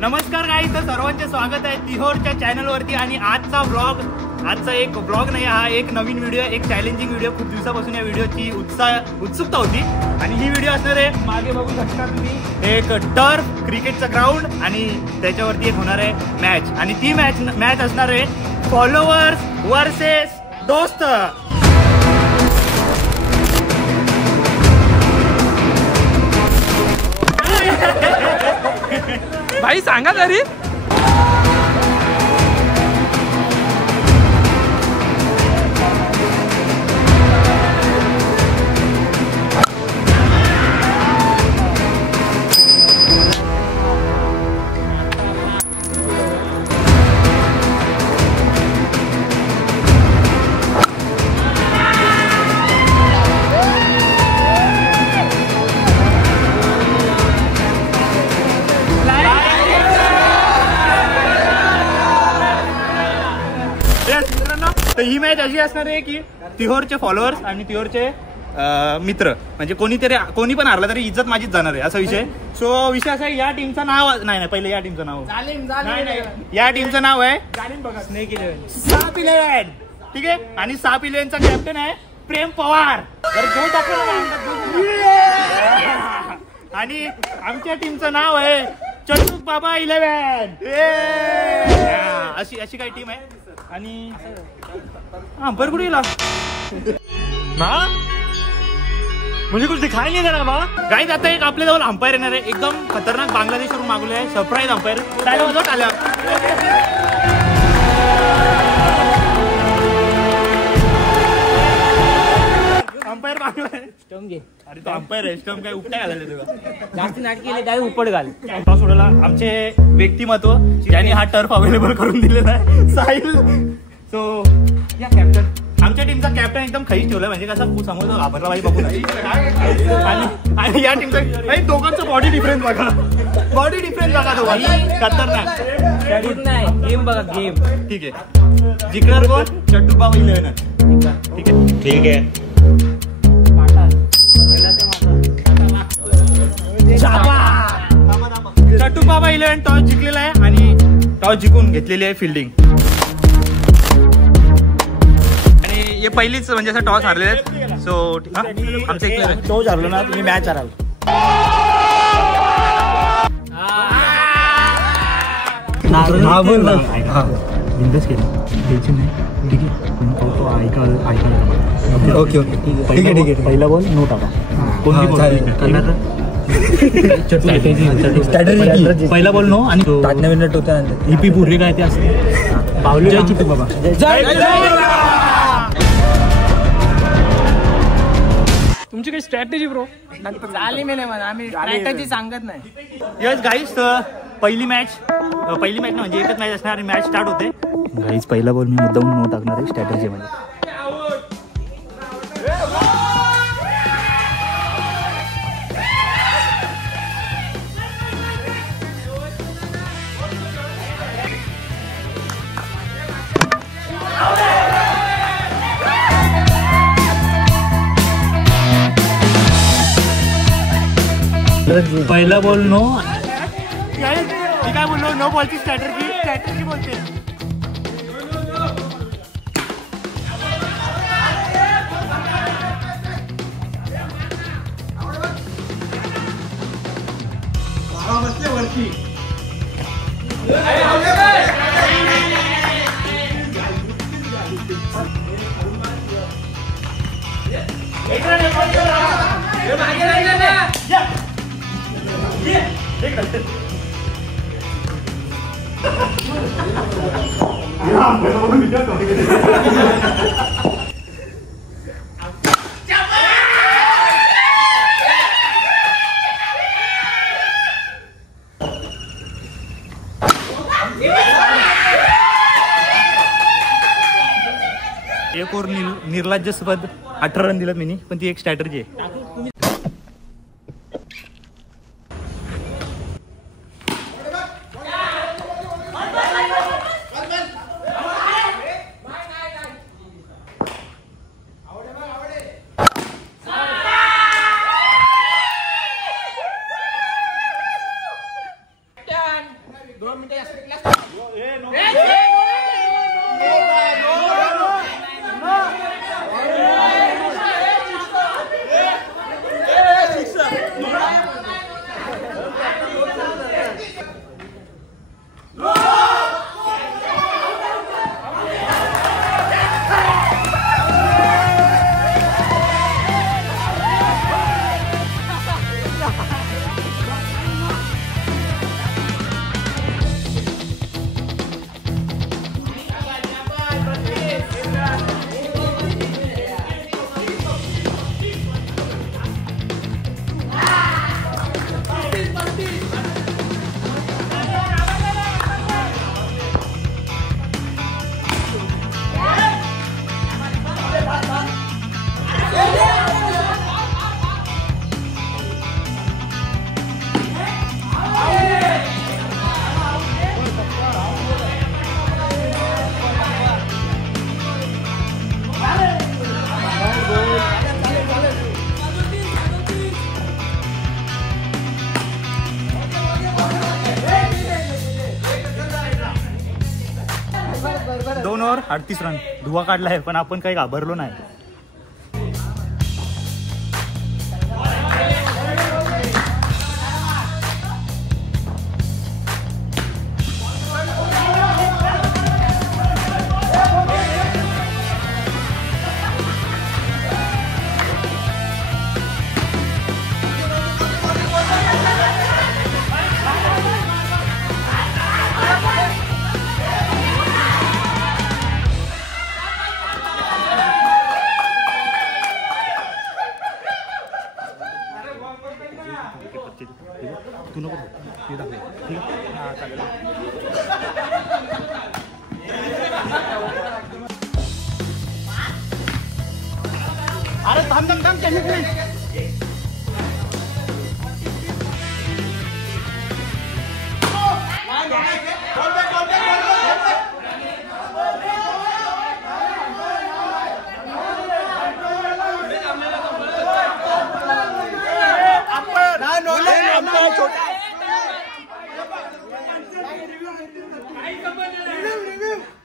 नमस्कार गाईज, तर सर्वांचे स्वागत आहे तिहोरच्या चॅनलवरती. आणि आजचा एक ब्लॉग नाही, हा एक नवीन व्हिडिओ, एक चॅलेंजिंग व्हिडिओ. खूप दिवसापासून या व्हिडिओची उत्सुकता होती आणि ही व्हिडिओ असणार आहे, मागे बघू शकता तुम्ही, एक टर्फ क्रिकेटचं ग्राउंड आणि त्याच्यावरती एक होणार आहे मॅच. आणि ती मॅच असणार आहे फॉलोअर्स वर्सेस दोस्त. भाई सांगा तरी. तर ही मॅच अशी असणार आहे की तिहोरचे फॉलोअर्स आणि तिहोरचे मित्र, म्हणजे कोणी पण हारला तरी इज्जत माझीच जाणार आहे असा विषय. सो विषय असा आहे, या टीमचं नाव नाही, पहिले या टीमचं नाव, या टीमचं नाव आहे स्नेक 11. ठीक आहे. आणि 11चा कॅप्टन आहे प्रेम पवार. आणि आमच्या टीमचं नाव आहे चटूक बाबा 11. अशी काही टीम आहे. आणि अंपायर कुठे गेला मुझे कुछ दिखाई नहीं दे रहा माँ. गाईज, आता एक आपल्या जवळ अंपायर येणार आहे, एकदम खतरनाक, बांगलादेशवरून मागवले आहे, सरप्राईज अंपायर. अंपायर मागवलाय. अरे तो अंपायर आहे, स्टंप काय उपटा घालायला तुला जास्त नाटक केले काय उपट घाल. सोडायला आमचे व्यक्तिमत्व ज्यांनी हा टर्फ अवेलेबल करून दिलेला आहे, साहिल. सो या कॅप्टन, आमच्या टीमचा कॅप्टन एकदम खैस ठेवलाय, म्हणजे कसं समोर घाबरला बाई बघून. आणि या टीमचा दोघांचा बॉडी डिफरन्स बघा, दोघांचा खतरनाक. गेम बघा, गेम. ठीक आहे. जिंकणार कोण? चट्टू बाबा 11. ठीक आहे. चट्टू बाबा 11 टॉस जिंकलेला आहे आणि टॉस जिंकून घेतलेली आहे फिल्डिंग. आणि हे पहिलीच म्हणजे असं टॉस हारलेले आहेत. सो आमचं एक टॉस हारलो ना, तुम्ही मॅच हाराल. बिंदास केलं, टेन्शन नाही. ठीक आहे. ओके. ठीक आहे. पहिला बॉल नो टाका. पहिला बॉल नो आणि 5 मिनिट होता. ईपी पूर्वी काय ते असते. पावले जय चितू बाबा. तुमची काही स्ट्रॅटेजी ब्रो? चालेल मी नाही म्हणा, आम्ही स्ट्रॅटेजी सांगत नाही. यस गाईज, पहिली मॅच ना, म्हणजे एकच मॅच असणार आणि मॅच स्टार्ट होते. गाईज, पहिला बॉल मी मुद्दाम नो टाकणार आहे स्ट्रॅटेजी मध्ये. पहिला बॉल नो. मी काय बोललो? नो बॉलची स्ट्रॅटेजी बोलते. वरती एक ओव्हर निर्लज्जपद 18 रन दिलं मी, पण ती एक स्ट्रॅटेजी आहे. 2 ओव्हर 38 रन धुवा काढलाय, पण आपण काही घाबरलो नाही. तू नको अरे थांब थांब थांब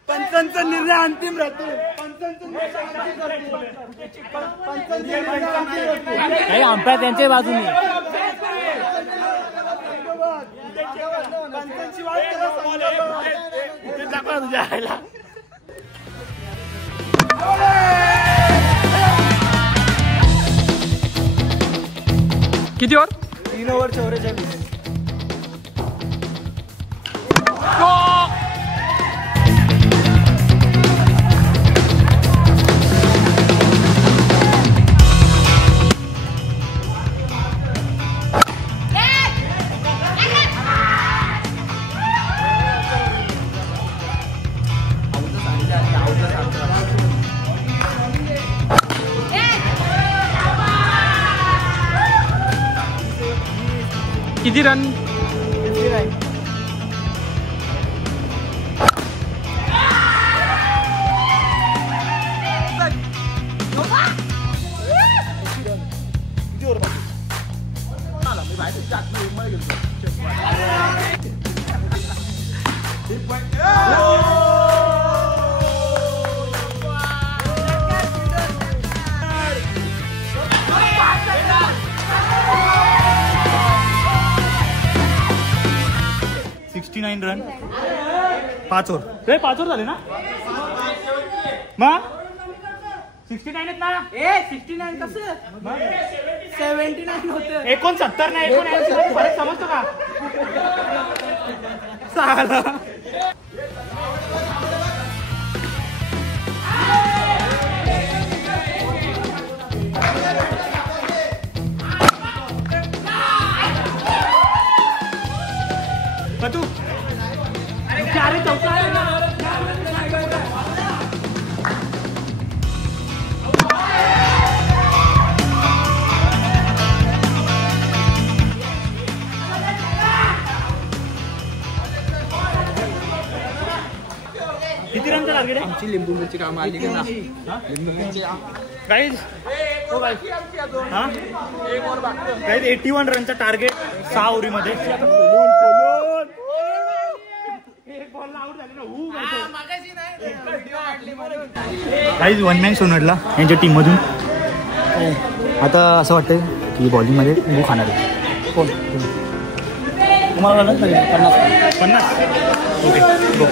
पंचांचा निर्णय अंतिम राहतो. अंपायर त्यांच्या बाजूने. किती ओव्हर? 3 ओव्हर 44. किती रन? 59. Run 5 over. 5 ओव्हर झाले ना मग 69 आहेत ना. 69 कसं 79 होतं. 69 नाही 79 फरक समजतो का? साला तू अरे चौथा आहे ना. किती रनचं टार्गेट आहे? आमची लिंबू मिरची काम आली का ना? लिंबू मिरची गाईज हो गाईज हां गाईज 81 रनचा टार्गेट 6 ओव्हरीमध्ये. काहीच वन मॅन सोनडला यांच्या टीममधून. आता असं वाटतं की बॉलिंगमध्ये गो खाणार आहे. कोण तुम्हाला 50 ओके गो.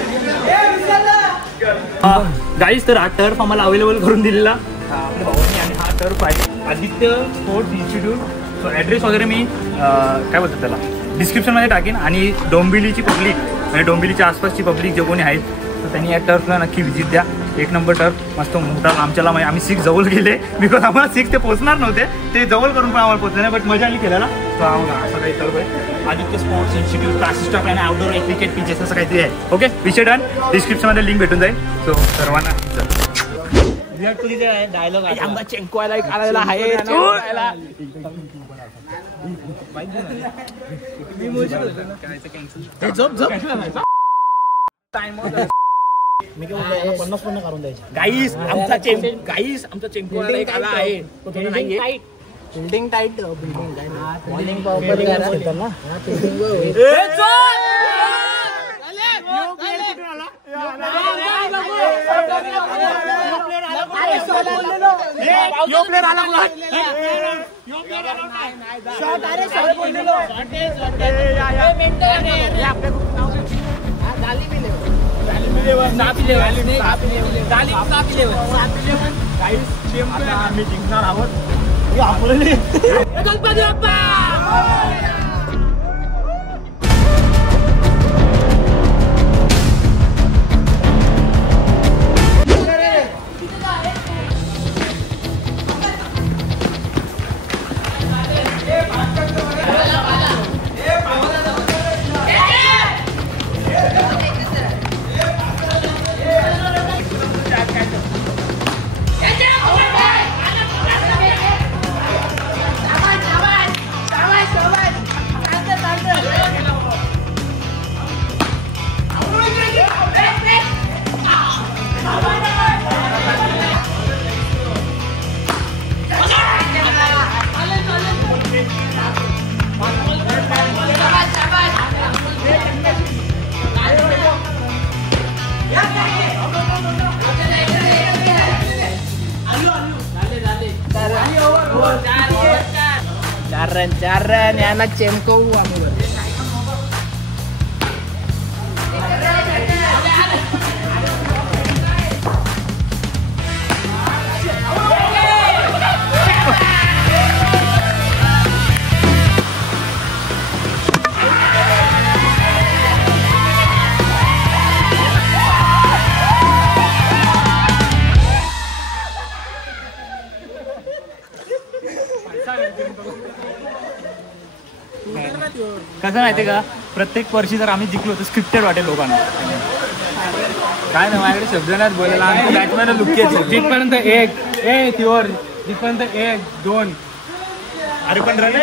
गाईज तर हा टर्फ आम्हाला अवेलेबल करून दिलेला आपल्या भावांनी आणि हा टर्फ आहे Aditya sports institute. So address वगैरे मी काय बोलतात त्याला डिस्क्रिप्शनमध्ये टाकेन. आणि डोंबिवलीची पब्लिक म्हणजे डोंबिवलीच्या आसपासची पब्लिक जे कोणी आहेत तर त्यांनी या टर्फला नक्की व्हिजिट द्या. एक नंबर टर्फ मस्त मोठा. आमच्याला म्हणजे आम्ही 6 जवळ गेले बिकॉज आम्हाला 6 ते पोहोचणार नव्हते. ते जवळ करून पण आम्हाला पोहोचले नाही बट मजा आली केल्याला. तर असं काही टर्फ आहे Aditya sports institute classes stop आणि आउटडोर क्रिकेट पिचेस असं काहीतरी आहे. ओके विषय डन. डिस्क्रिप्शनमध्ये लिंक भेटून जाईल. सो सर्वांना विराट कोहलीचा डायलॉग आमचा चेंकवायला एक आलेला आहे. गाईस आमचा चेंकवायला एक आला आहे. बिल्डिंग टाईट बिल्डिंग आम्ही जिंकणार आहोत. चार रन यांना चेमकवू आम्ही. कसं माहिती का प्रत्येक वर्षी जर आम्ही जिंकलो तर स्क्रिप्टेड वाटेल लोकांना. काय ना माझ्याकडे शब्द नाही बोलायला. आम्ही बॅट्समॅन लुकी जिथपर्यंत एक जिथपर्यंत 1-2 अरे पण रन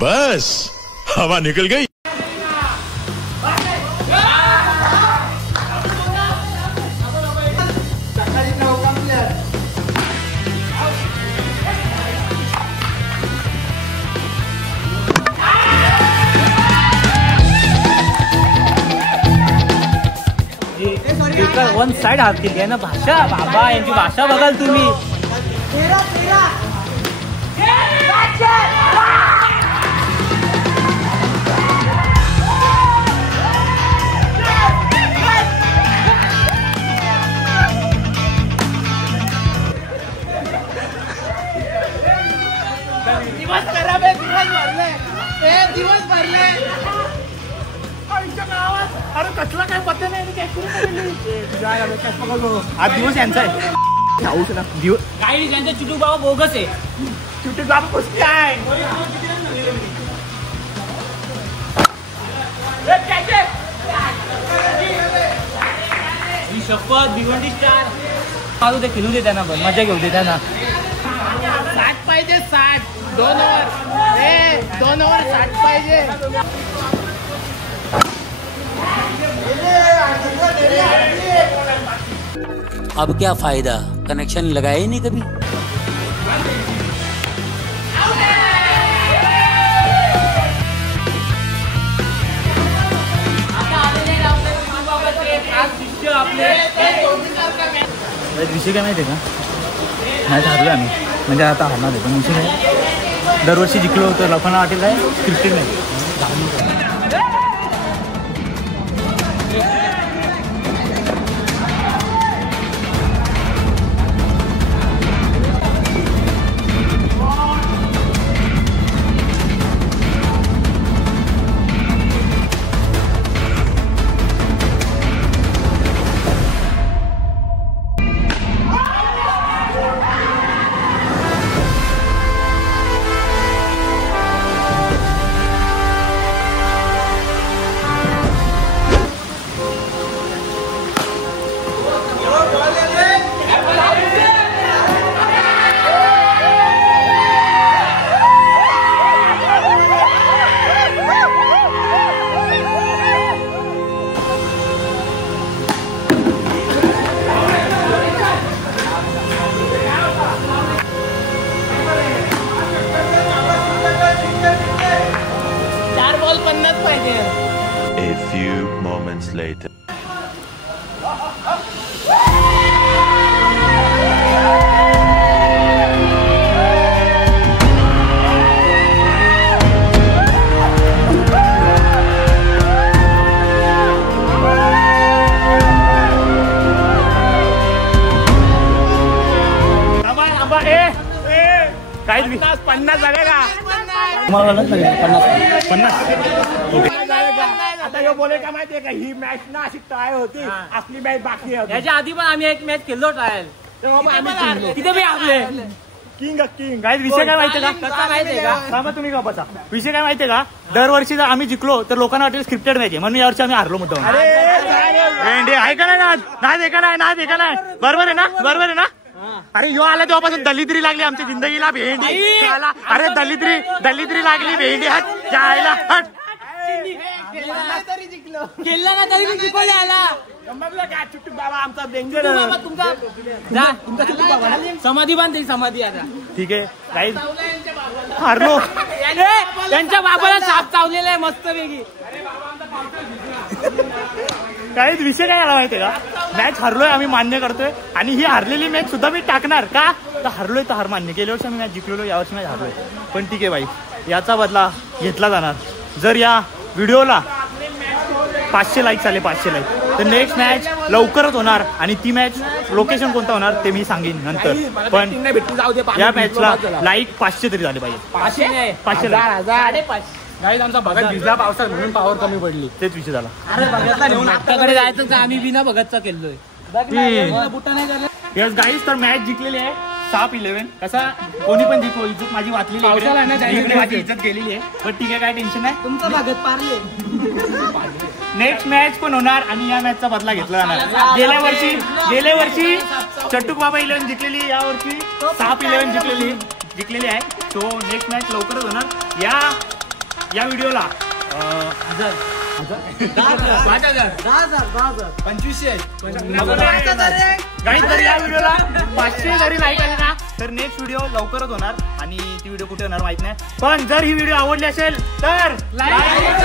बस हवा निकल गई. वन साइड हारतील आहे ना. भाषा बाबा यांची भाषा बघाल तुम्ही. दिवस खराब आहे. दिवस भरले अरे कसला काय पत्ता नाही. आज दिवस यांचा आहे. काही ज्यांचा चुटू बाबा बोगस आहे. चुटू बाबा कुस्ती आहे. शपथ भिवंडी स्टार चालू ते खेळू दे त्यांना पण मजा घेऊ दे त्यांना. 60 पाहिजे. 60 2 ओव्हर 60 पाहिजे. अब क्या फायदा कनेक्शन लगाया ही नहीं कभी. आज आपले विषय काय माहिती आहे का, मॅच हारलो आम्ही, म्हणजे आता हारणार आहे, पण विषय काय दरवर्षी जिंकलो होतं लोकांना वाटेल काय क्रिकेट नाही. A few moments later. काय 50 झाले का? मला 50 आता बोले का माहितीये का, ही मॅच ना अशी ट्राय होती, असली मॅच बाकी होती. याच्या आधी पण आम्ही एक मॅच खेळलो ट्रायल, तिथे बी आपले किंग काय विषय काय माहितीये का, कसा माहितीये का, थांबा तुम्ही का बसा. विषय काय माहितीये का, दरवर्षी जर आम्ही जिंकलो तर लोकांना वाटेल स्क्रिप्टेड मॅच आहे, म्हणून यावर्षी आम्ही हारलो मोठं. ऐका नाही बरोबर आहे ना, बरोबर आहे ना. अरे यो आला तेव्हापासून दलिद्री लागली आमच्या जिंदगीला, भेंडी आला. अरे दलिद्री लागली, भेंडी हट जायला हट. केला ना तरी मी जिंकले आला. बाबा आमचा डेंजर समाधी बांधली, समाधी आता ठीक आहे. काही हारलो, त्यांच्या बाबाला साप चावलेला आहे मस्त वेगळी. काहीच विषय काय झाला माहितीये का, मॅच हरलोय आम्ही मान्य करतोय, आणि ही हारलेली मॅच सुद्धा मी टाकणार का, तर हरलोय तर हार मान्य. गेल्या वर्षी आम्ही मॅच जिंकलेलो, यावर्षी मॅच हारलोय, पण ठीक आहे बाई, याचा बदला घेतला जाणार. जर या व्हिडिओला 500 लाईक्स आले, 500 लाईक, तर नेक्स्ट मॅच लवकरच होणार, आणि ती मॅच लोकेशन कोणता होणार ते मी सांगेन नंतर. पण या मॅचला लाईक 500 तरी झाले पाहिजे. 500 गाईज आमचा भगत भिजला पावसात म्हणून पावर कमी पडली, तेच विषय झाला. आमच्याकडे जायचं का, आम्ही बिना भगतचा खेळलोय. यस गाईज, तर मॅच जिंकलेली आहे 6-11. कसा कोणी पण जिंकलो, इज्जत माझी वाचलेली आहे, माझी इज्जत गेलेली आहे, पण ठीक आहे, काय टेन्शन नाही. तुमचा भगत पारले. नेक्स्ट मॅच पण होणार, आणि या मॅचचा बदला घेतला जाणार. गेल्या वर्षी चट्टूक बाबा 11 जिंकलेली, या वर्षी 6-11 जिंकलेली आहे. सो नेक्स्ट मॅच लवकरच होणार. या व्हिडिओला 1000 गाईज, जर या व्हिडिओला 500 जरी लाईक आले ना, तर नेक्स्ट व्हिडिओ लवकरच होणार, आणि ती व्हिडिओ कुठे होणार माहित नाही. पण जर ही व्हिडिओ आवडली असेल तर लाईक